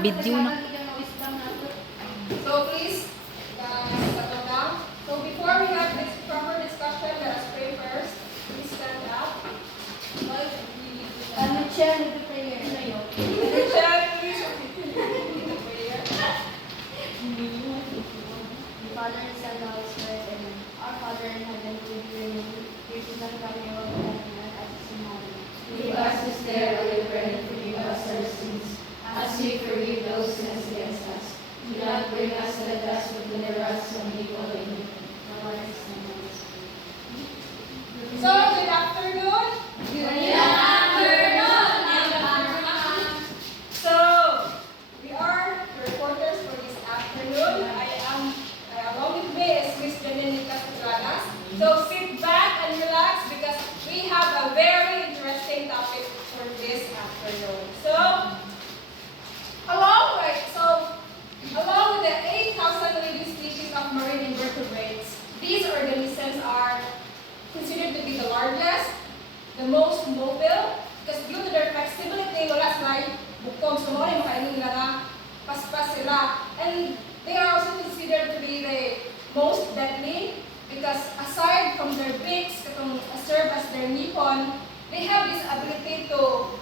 Nabidyo na. So please, settle down. So before we have this proper discussion, let us pray first. Please stand up. Chair with the prayer. The chair, please. The prayer. Father, Son, Holy Spirit, Amen. Our Father in heaven, we pray your kingdom come, your will be done on earth as it is in heaven. Give us this day our daily bread, and forgive us our sins, as we forgive those who sin against us. Do not bring us to the test, but deliver us from evil. Amen. Our Lord is in heaven. So, good afternoon. Good afternoon. So, we are the reporters for this afternoon. Along with me is Miss Janenica Sugranas. So, sit back and relax because we have a very interesting topic for this afternoon. So, along with the 8,000 living species of marine invertebrates, these organisms are considered to be the largest, the most mobile, because due to their flexibility, wala sila bukog, so mo rin makainin nila na paspas sila. And they are also considered to be the most deadly because aside from their beaks, katong serve as their weapon, they have this ability to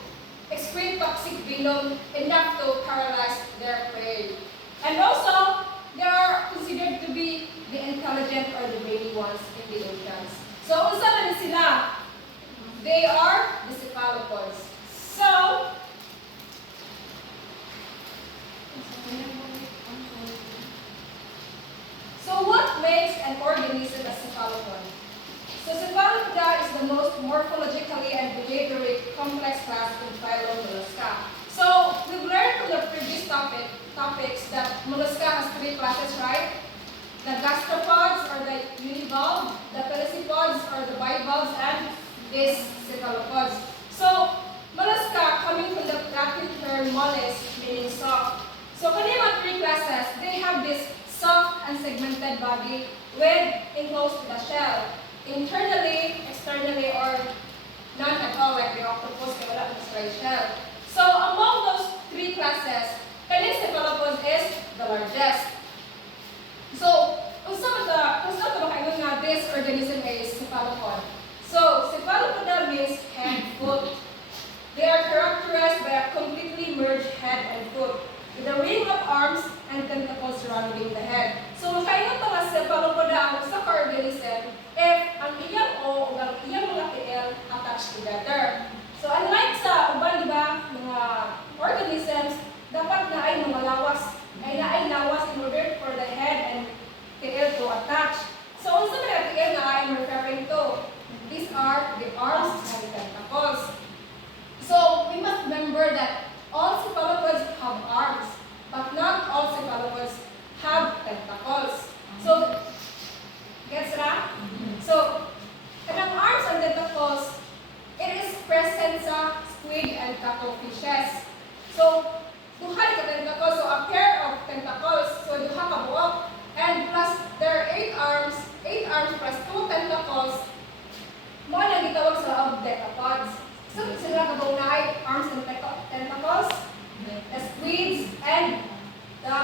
excrete toxic venom enough to paralyze their prey. And also, they are considered to be the intelligent or the brainy ones in the oceans. So, unsa man sila? They are the cephalopods. So what makes an organism a cephalopod? So Cephalopoda is the most morphologically and behaviorally complex class in phylum Mollusca. So we've learned from the previous topics that Mollusca has 3 classes, right? The gastropods or the univalve, the pelecypods or the bivalves, and these cephalopods. So Mollusca, coming from the Latin term mollis, meaning soft. So when you have 3 classes, they have this soft and segmented body with enclosed with a shell. Internally, externally, or none at all, like the octopus, kaya wala na shell. So among those 3 classes, kaning cephalopods is the largest. So, kung saan ito makaingon nga this organism is cephalopod. So, cephalopoda means head, foot. They are characterized by a completely merged head and foot, with a ring of arms and tentacles surrounding the head. So, makaingon ito nga cephalopoda ang usa ka organism if ang iyang o ang iyang mga tail attached together. So, unlike sa uban, di ba, mga organisms, dapat na ay mga lawas, ay lawas in order for the head and tail to attach. So, unsa man ang tail na I'm referring to? These are the arms and tentacles. So, we must remember that all cephalopods have arms, but not all cephalopods have tentacles. So, gets ra? So, kanang arms and tentacles, it is present sa squid and cuttlefishes. So, duha ka tentacles, so a pair of tentacles, so duha ka buok, and plus there are 8 arms plus 2 tentacles, mo na gitawag sa decapods. So, sila kabaw na ay arms and tentacles, the squids, and the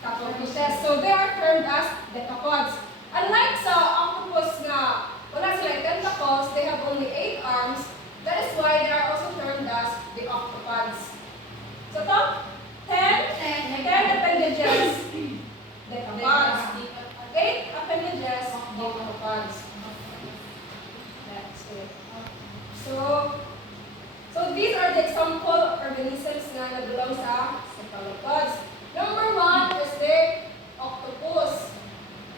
cuttlefishes. So, they are termed as decapods. Unlike sa octopus na wala sila tentacles, they have only 8 arms. That is why they are also termed as the octopods. So, top 10 appendages, decapods. 8 appendages, decapods. That's it. So these are the example organisms na nagulong sa cephalopods. Number 1 is the octopus.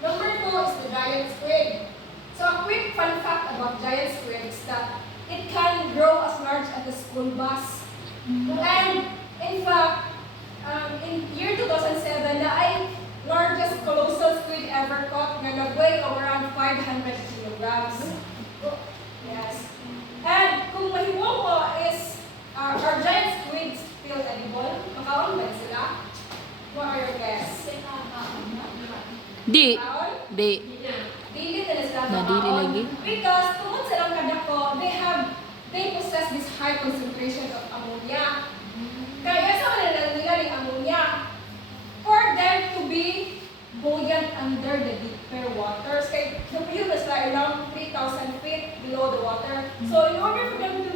Number 2 is the giant squid. So a quick fun fact about giant squid is that it can grow as large as a school bus. And in fact, in year 2007, na ay largest colossal squid ever caught na nag-weigh around 500 kilograms. Yes. And kung mahiwang mo is, are giant squids still edible? Makaon ba sila? What are your guess? Di. Makaon? Di. Dili na sila Nadili makaon. lagi. Because tungod silang kadako, they possess this high concentration of ammonia. Kaya sa kanila nila yung ammonia. For them to be buoyant under the deeper waters. Kaya yun is like around 3,000 feet below the water. So in order for them to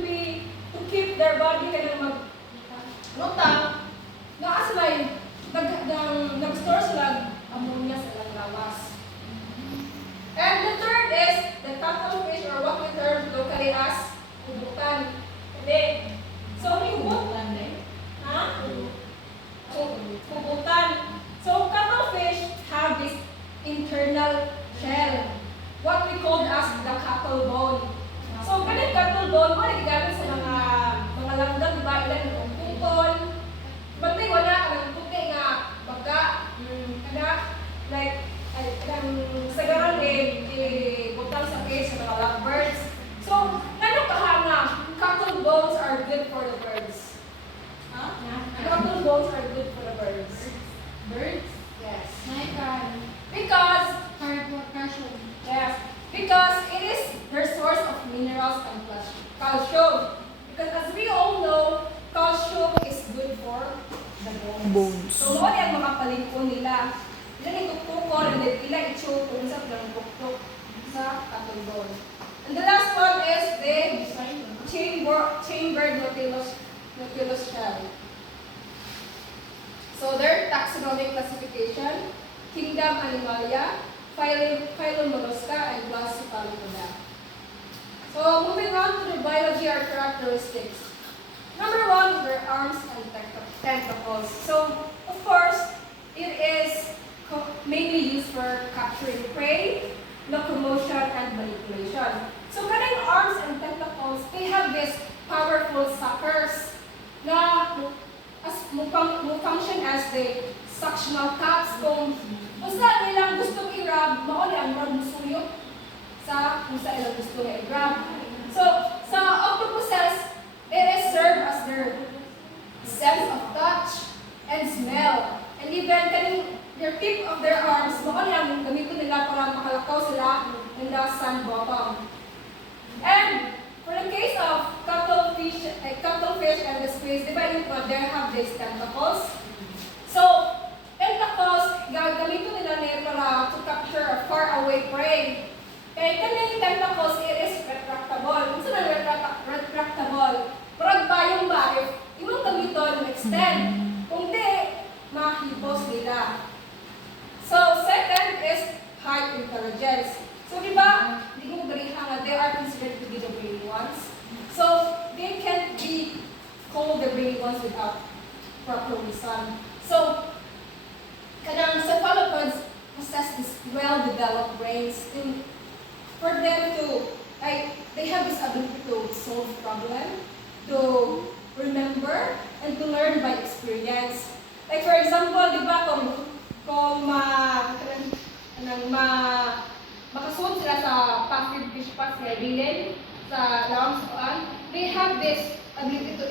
keep their body kaya lutang, sila yung nag-store sila ammonia sa ilang lawas. And the third is the cuttlefish, or what we term locally as hubutan. Hindi. So may hubutan din. Ha? Hubutan. So cuttlefish have this internal shell, what we call as the cuttle bone. So ganun cuttle bone mo nagagamit sa mga langgam, di ba? Ilan yung pupon. Bantay wala ang puti nga baga. Like sa garan butang sa cage sa mga lovebirds. So ano kahanga? Cuttle bones are good for the birds. Huh? Cuttle bones are good for the birds. Birds? Yes. Because Because yes, because it is their source of minerals and calcium. Because as we all know, calcium is good for the bones. So mo ang mga palingkon nila. Ilan ituktukon, and then ilan i-choke kung sa tuktok sa cuttle bone. And the last one is the chambered nautilus shell. So their taxonomic classification: kingdom Animalia, phylum Mollusca, and class Cephalopods. So moving on to the biology or characteristics. Number one, their arms and tentacles. So of course, it is mainly used for capturing prey, locomotion, and manipulation. So kaning arms and tentacles, they have these powerful suckers na function as the suctional caps. Kung saan nilang gustong i-grab, mauli ang grab musuyok sa kung saan ilang gusto na i-grab. So sa octopuses, it is served as their sense of touch and smell. And even kaning their tip of their arms, mauli ang gamitin nila para makalakaw sila in the sand bottom. And for the case of cuttlefish and the squids, di ba they have these tentacles? So, tentacles, gagamitin nila para to capture a far away prey. Kaya kaning tentacles, it is retractable. Kung saan retractable? Parang bayong ba, if imong gamiton, extend. Kung di, mahibos nila. So, second is high intelligence. So, di ba, di mo balihan nga, they are considered to be the brainy ones. So, they can't be called the brainy ones without proper reason. So, kanang cephalopods possess this well-developed brains for them to, they have this ability to solve problem, to remember, and to learn by experience. Like for example, di ba, kung makasunod sila sa passive fish pots na bilin sa lawang sukaan, they have this ability to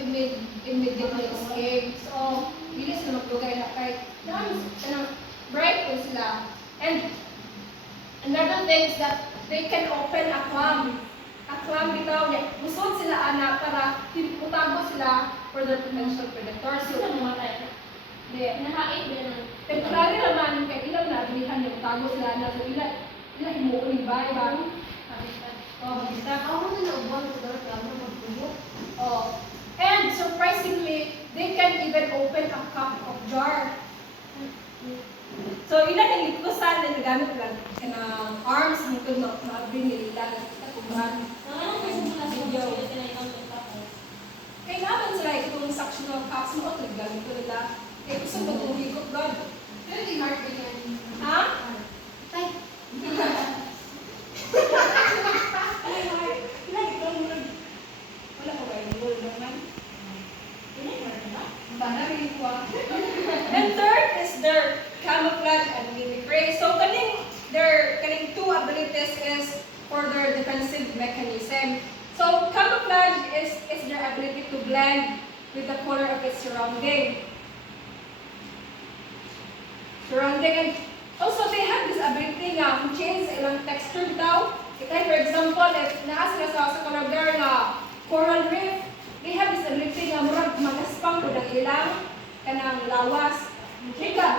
immediately escape. So, bilis na maglugay na kahit bright po sila. And another thing is that they can open a clam. A clam bitaw niya. Musod sila anak para utago sila for their potential predators. So, Nahain din. temporary naman, kaya ilang nabilihan yung tago sila na so ilang himuuling ba, ba? Habitat. Ako na naubuan ko daw kaya mo magtuyok. Oh. And surprisingly, they can even open a cup of jar. So ilan yung likusan na nagamit lang ng arms hanggang mag-bring nila nakita kung ba. Kailangan sila itong suctional cups mo at naggamit ko nila. Kaya gusto mo itong hikot doon. Pero di hard ka yan. Ha? Tay. Wala ko ba yung gold naman? And third is their camouflage and mimicry. So kaning two abilities is for their defensive mechanism. So camouflage is their ability to blend with the color of its surrounding. And also they have this ability nga to change ilang texture daw. Like for example, if naa sila sa Calabar nga coral reef, they have this ability nga murag magaspang ko ng ilang kanang lawas. Ika,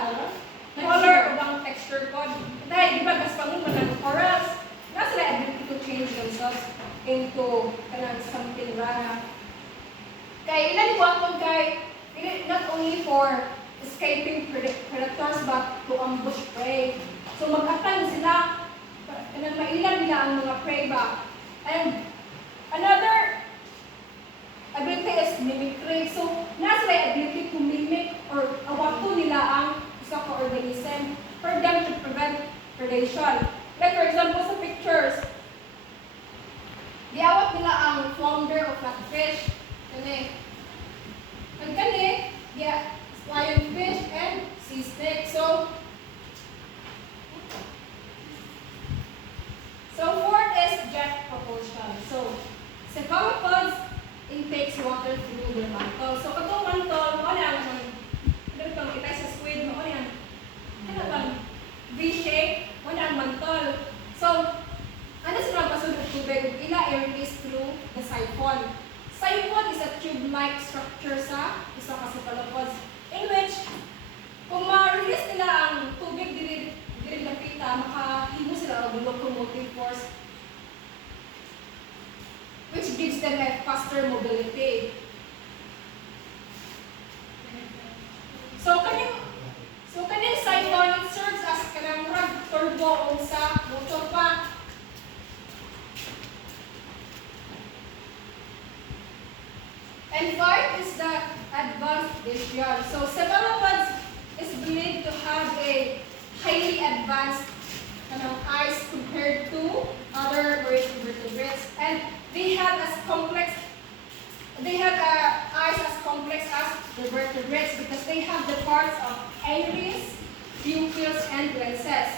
color o bang texture ko. Dahil di ba gaspang mo ng corals, nasa the ability to change themselves into kanang something rara. Kay ilan iwapon kay not only for escaping predators but to ambush prey. So mag-atang sila, kanang mailan nila ang mga prey ba. And another ability is mimicry. So nasa the ability to mimic or awato nila ang isa ka organism for them to prevent predation. Like for example sa pictures, diawat nila ang flounder o flatfish. Kani. Ang kani, yeah, lionfish and sea snake. So fourth is jet propulsion. So cephalopods intakes water through their mantle. So katong mantle, mo ang ganitong kita sa squid, mo yan. Ano bang V-shape, mo ang mantle. So ano sila pasod ng tubig? Ila air-release through the siphon. Siphon is a tube-like structure sa isa ka cephalopods in which kung ma-release nila ang tubig diri napita, makahimo sila og locomotive force which gives them a faster mobility. So kaning siphon, it serves as kanang murag turbo sa motor pa. And five is the advanced vision. So cephalopods is believed to have a highly advanced eyes compared to other marine vertebrates, and they have eyes as complex as the vertebrates because they have the parts of iris, pupils, and lenses.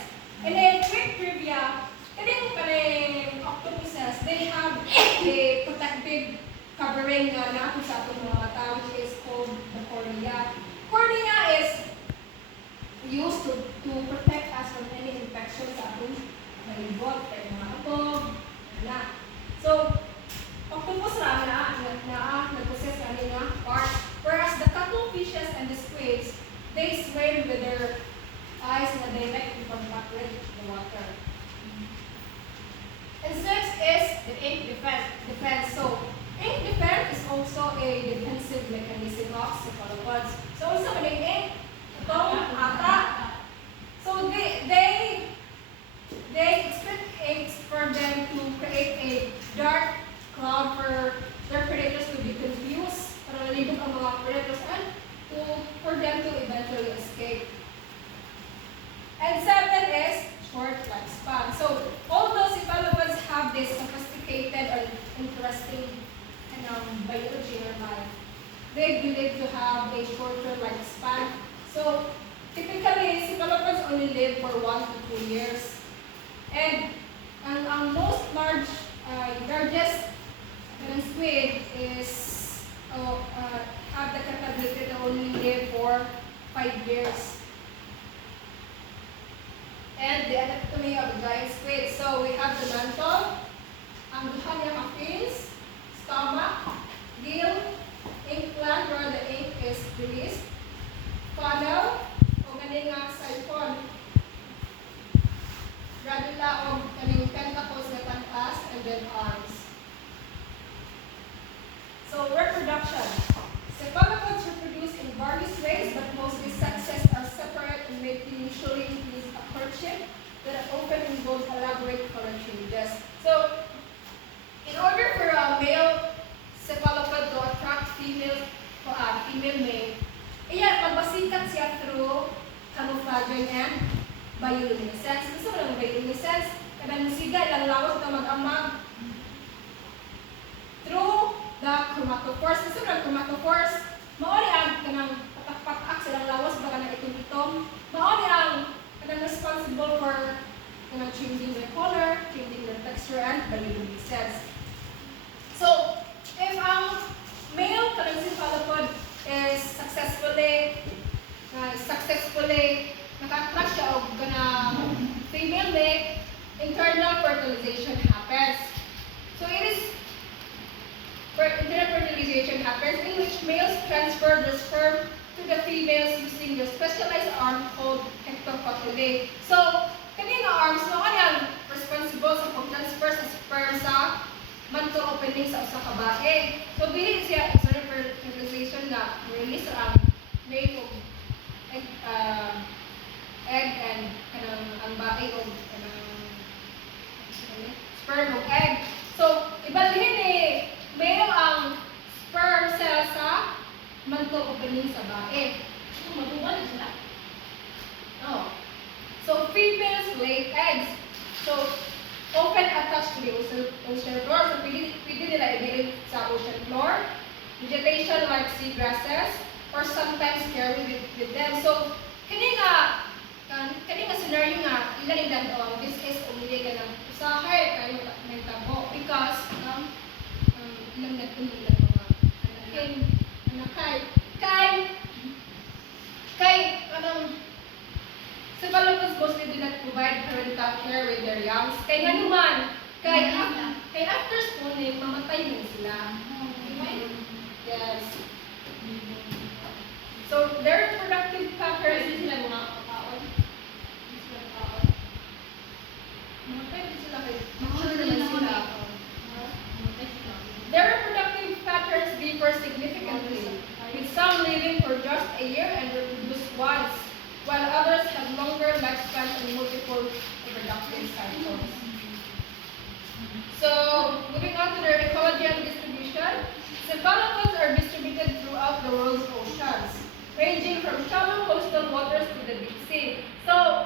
And then quick trivia, kaning octopuses, they have a protective covering na sa atong mga mata, which is called the cornea. Cornea is used to protect us from any infection sa atong malibot, kay mga atog, na. So, octopus nag-possess kani nga parts, whereas the cuttlefishes and the squids, they swim with their eyes na direct in contact with the water. And six is the ink defense. So, ink defense is also a defensive mechanism of cephalopods. So, unsa man yung ink? Itong ata. So, they expect inks for them to create a dark cloud for their predators to be confused, para nalibog ang mga predators, and for them to eventually escape. And seven is short lifespan. So, although cephalopods have this sophisticated or interesting biology in their life, they believe to have a shorter lifespan. So, typically, cephalopods only live for 1 to 2 years. And ang most largest squid is have the capability to only live for 5 years. And the anatomy of the giant squid. So we have the mantle, ang duha niya fins, stomach, gill, ink gland where the ink is released, funnel, o ganing nga siphon, radula o ganing tentacles na tantas, and then arms. So reproduction. Cephalopods reproduce in various ways, but mostly sexes are separate and mating usually includes a courtship that often involves elaborate color changes. So, in order for a male cephalopod to attract female mate, magbasikat siya through camouflaging and bioluminescence. Gusto mo lang bioluminescence? Kada musiga, ilang lawas na mag-amag through the chromatophores. Gusto mo lang chromatophores? Maori ang kanang patak-patak silang lawas baka na itom-itom. Maori ang kanang responsible for kanang changing their color, changing their texture, and bioluminescence. So, if ang male kanang cephalopod is successfully naka-attract siya og kanang female mate, internal fertilization happens. So, it is internal fertilization happens, in which males transfer their sperm to the females using their specialized arm called ectopatulae. So, kanina arms mo ang responsible sa pag-transfer sa sperm sa mantle opening sa usa ka bae. So, dili siya external fertilization na release ang male o egg and kanang ang bae o kanang sperm o egg. So, ibalhin male ang sperm cell sa mantle opening sa bae. Mabuwan sila. Oh. So, females lay eggs. So, open attached to the ocean floor. So, pwede nila i-build sa ocean floor. Vegetation like seagrasses or sometimes carry with them. So, kani nga scenario nga, ilan yung this is umili ka ng usahay kayo may tabo because ilang nagtumulan mga Cephalopods mostly do not provide parental care with their youngs. Kay nga naman, kay after spawning, mamatay din sila. Okay? Yes. So, their reproductive patterns is sila mga kaon. Mamatay din sila kay mature naman sila. Their reproductive patterns differ significantly, with some living for just a year and reproduce once, while others have longer lifespan and multiple reproductive cycles. So, moving on to their ecology and distribution, cephalopods are distributed throughout the world's oceans, ranging from shallow coastal waters to the deep sea. So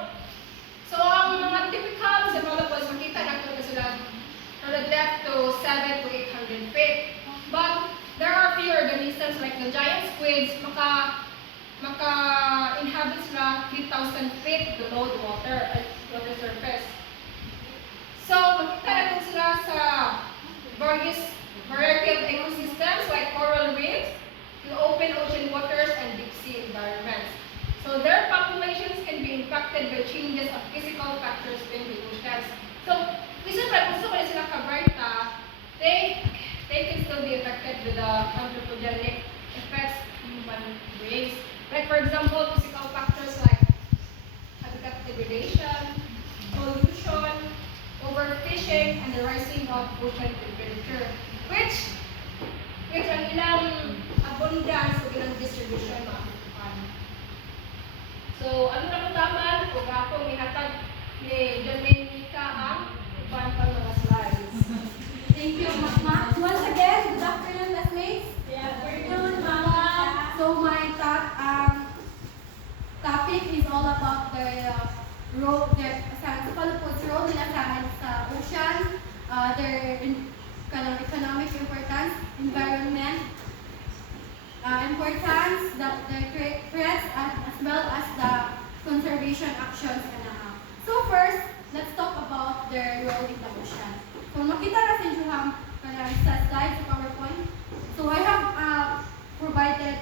ang mga typical cephalopods, makita natin na sila from the depth to 7 to 800 feet. But there are few organisms like the giant squids, maka-inhabit sila 3,000 feet below the water surface. So, makita natin sila sa variety of ecosystems like coral reefs, the open ocean waters, and deep sea environments. So, their populations can be impacted by changes of physical factors in the oceans. So, isa pa, gusto ko sila kabarta, they can still be affected with the anthropogenic effects human brings. Like, for example, physical factors like habitat degradation, pollution, overfishing, and the rising of ocean temperature, which ang ilang abundance o ilang distribution maapukpan. So, ano na taman o ako ihatag ni Dominica ang upan pa mga slides. Thank you, Mama. Once again, good afternoon, classmates. Yeah, Good afternoon, Mama. So my topic is all about the cephalopods role nila sa ocean, their economic importance, environment, importance, the threats, as well as the conservation actions. So first, let's talk about their role in the ocean. So makita natin yung sa slide sa PowerPoint. So I have provided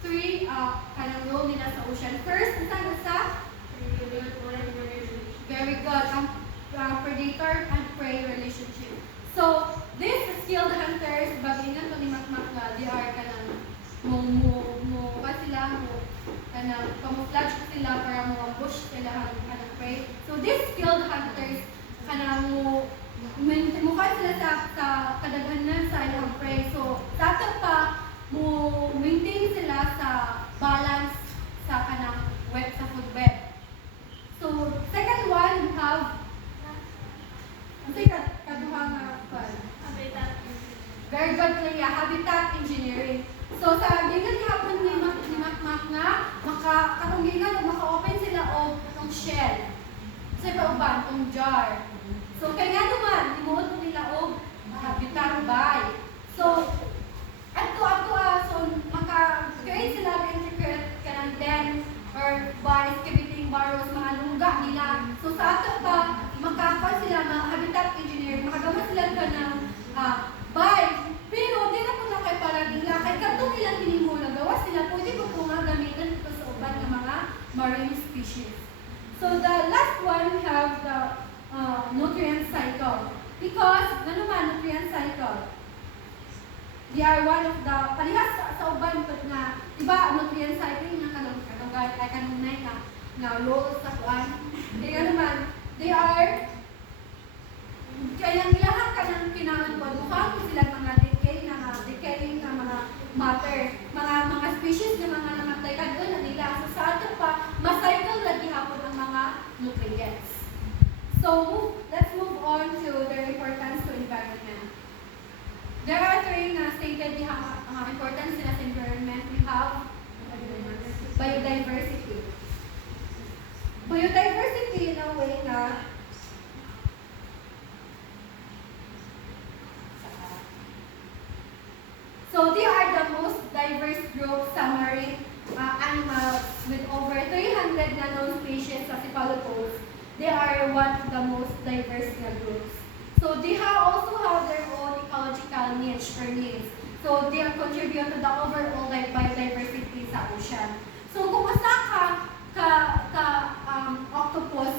three role nila sa ocean. First, very good, predator and prey relationship. So these skilled hunters, bagingan to ni Makmak, they are camouflage sila para mo ambush sila ang prey. So these skilled hunters mukha sila sa kadaghanan sa ilang prey. So sa ato pa mo maintain sila sa balance sa food web. So second one, we have very good Leah, habitat engineering. So sa gingan gihapon ni Makmak nga katunggingan o maka-open sila og itong shell. Sa pauban tong jar. So kaya nga naman imuot nila og habitat bay. So so maka-create sila ng intricate kanang den or by excavating burrows, mga lungga nila. So sa ato pa makakon sila mga habitat engineering, makagawa sila ng bay. Pero di na po na kay para nila kay katong ilang hinimo nagawa sila pwede ko po nga gamitin ito sa uban ng mga marine species. So the last one we have the nutrient cycle. Because, nutrient cycle? They are one of the palihas sa uban but nga iba nutrient cycling nga kanang ay kanang nay nga role sa kuan. Kaya naman they are kaya ang ilahang kanang kinahanglan ko duha sila mga decaying na mga matter, mga species na mga namatay kadto na nila. So sa ato pa ma-cycle lagi hapon ang mga nutrients. So let's move on to their importance to environment. There are three stated importance nila sa environment. We have biodiversity. Biodiversity in a way na so they are the most diverse group sa marine animals with over 300 na known species of cephalopods. They are one of the most diverse groups. So they also have their own ecological niche or needs. So they contribute to the overall biodiversity sa ocean. So kung asa ka octopus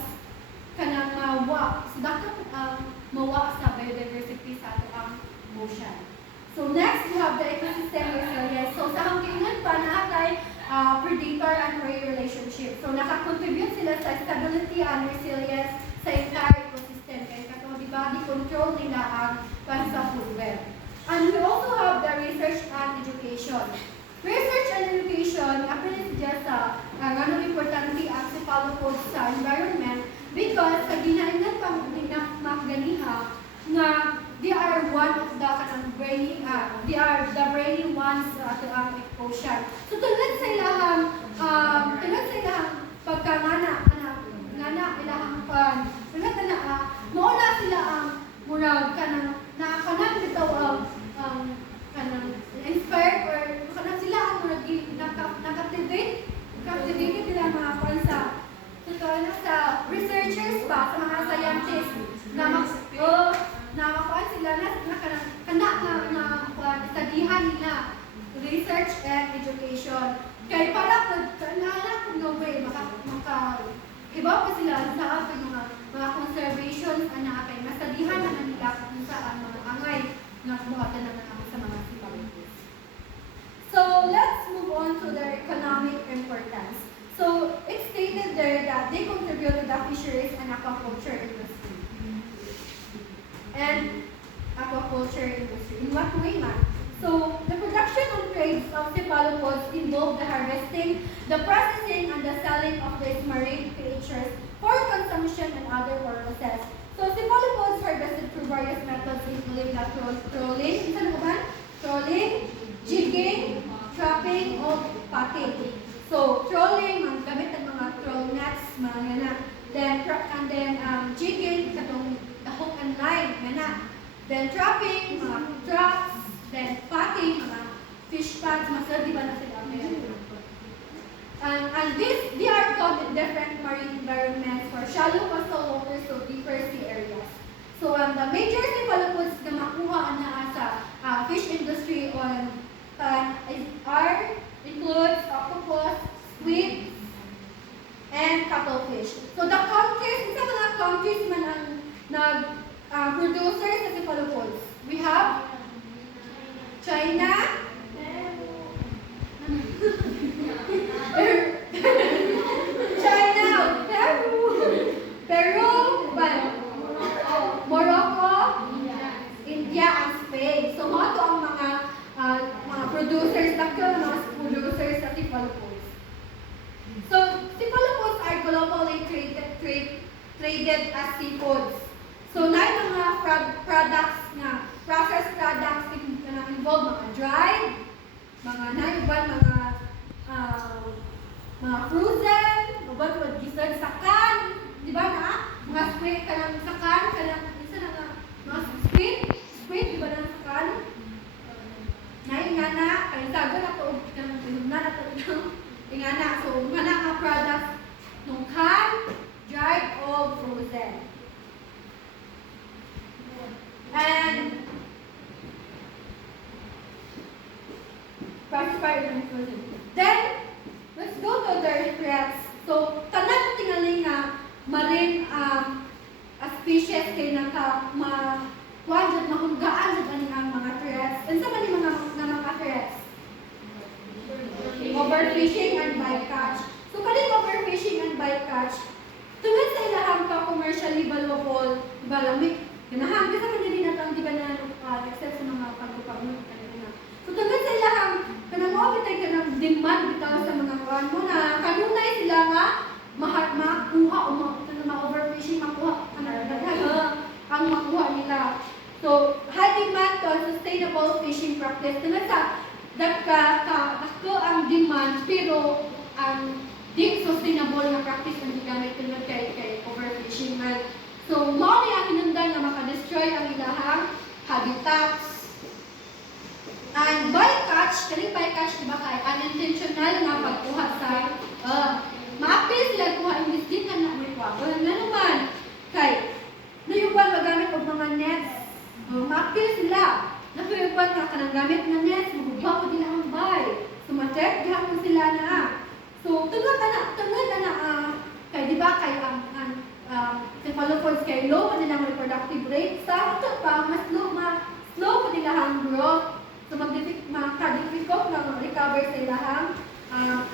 kanang mawa, so dapat mawa sa biodiversity sa atong ocean. So next, we have the ecosystem resilience. So sa hangginan pa naatay predator and prey relationship. So nakakontribute sila sa stability and resilience sa entire ecosystem. Kaya kato, di ba, di-control nila ang sa food web. And we also have the research and education. Research and education, appears just sa ganong importante ang cephalopods sa environment because sa ginaingan pa ganiha nga they are one of the brainy, they are the brainy ones sa ating ocean. So tulad sa ilahang pagkangana, ilahang tulad na mauna sila ang murag kanang bitaw kanang inspired or kanang sila ang murag captivated nila mga kansa sa researchers pa, sa mga scientists na makuha sila na studihan nila research and education. Kaya para no way iba pa sila sa ating mga conservations kay mastudihan na nila kung saan mga angay na buhatan na sa mga cephalopods. So let's move on to their economic importance. So it's stated there that they contribute to the fisheries and aquaculture industry. And aquaculture industry. In what way, man? So, the production and trades of cephalopods involve the harvesting, the processing, and the selling of these marine creatures for consumption and other purposes. So, cephalopods harvested through various methods including the trolling, jigging, trapping, or potting. So, trolling, gamit ang mga troll nets, mga gana. Then jigging, katong the hook and line, gana. Then trapping, mga traps. Then potting, mga fish ponds, di ba na sila and they are caught in different marine environments for shallow coastal waters to deeper sea areas. So the major cephalopods na makuha na sa fish industry includes octopus, squid, and cuttlefish. So the countries, isa mga countries man ang producers sa cephalopods. We have China, Peru, Morocco, India, and Spain. So mga to ang mga producers, mga producers sa cephalopods. So cephalopods are globally traded as seafoods. So na mga products na processed products involve mga dried, mga frozen, uban gisad sa can, di ba na? Mga squid kanang sa can, isa na mga squid, di ba na sa can? Ingana, kaya sago na to, kanang na to, ingana, so ingana mga products ng can, dried, o frozen. And classified and frozen. Then, let's go to their threats. So, tanan tingali nga marine species kay mahunggaan jud ang mga threats. And sa man mga very valuable, diba, lamig. Ganahan, kasi man din natin, di ba na, except sa mga pagkupag-nung kanina. So, tungkol sa ilang, kanang mo, bitay ka ng demand bitaw sa mga kuwan mo na, kanunay sila nga, makuha o ma-overfishing, makuha, ang makuha nila. So, high demand to sustainable fishing practice. Tungkol sa, dagko ang demand, pero ang di sustainable na practice ang gigamit tungkol kay overfishing man. So, mao ni ang hinungdan nga maka-destroy ang ilahang habitats. And bycatch, kaning bycatch diba kay unintentional nga pagkuha sa maapil sila kuha imbis din na may kuha. Nga naman kay nayuban magamit og mga nets. Maapil sila. Nakuyuban nga kanang gamit nga nets, magugwa ko nila ang bay. So, ma-check gihapon sila na. So, tungod na kay di ba kay ang cephalopods kay low pa nilang reproductive rate sa ito pa mas slow pa nilang growth. So magka-difficult na recover sa ilang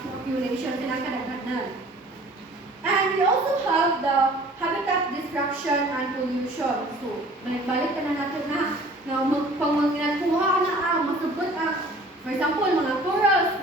population sa kadaghanan. And we also have the habitat destruction and pollution. So balik-balik na natin na pang ginagawa na masubot ang for example mga corals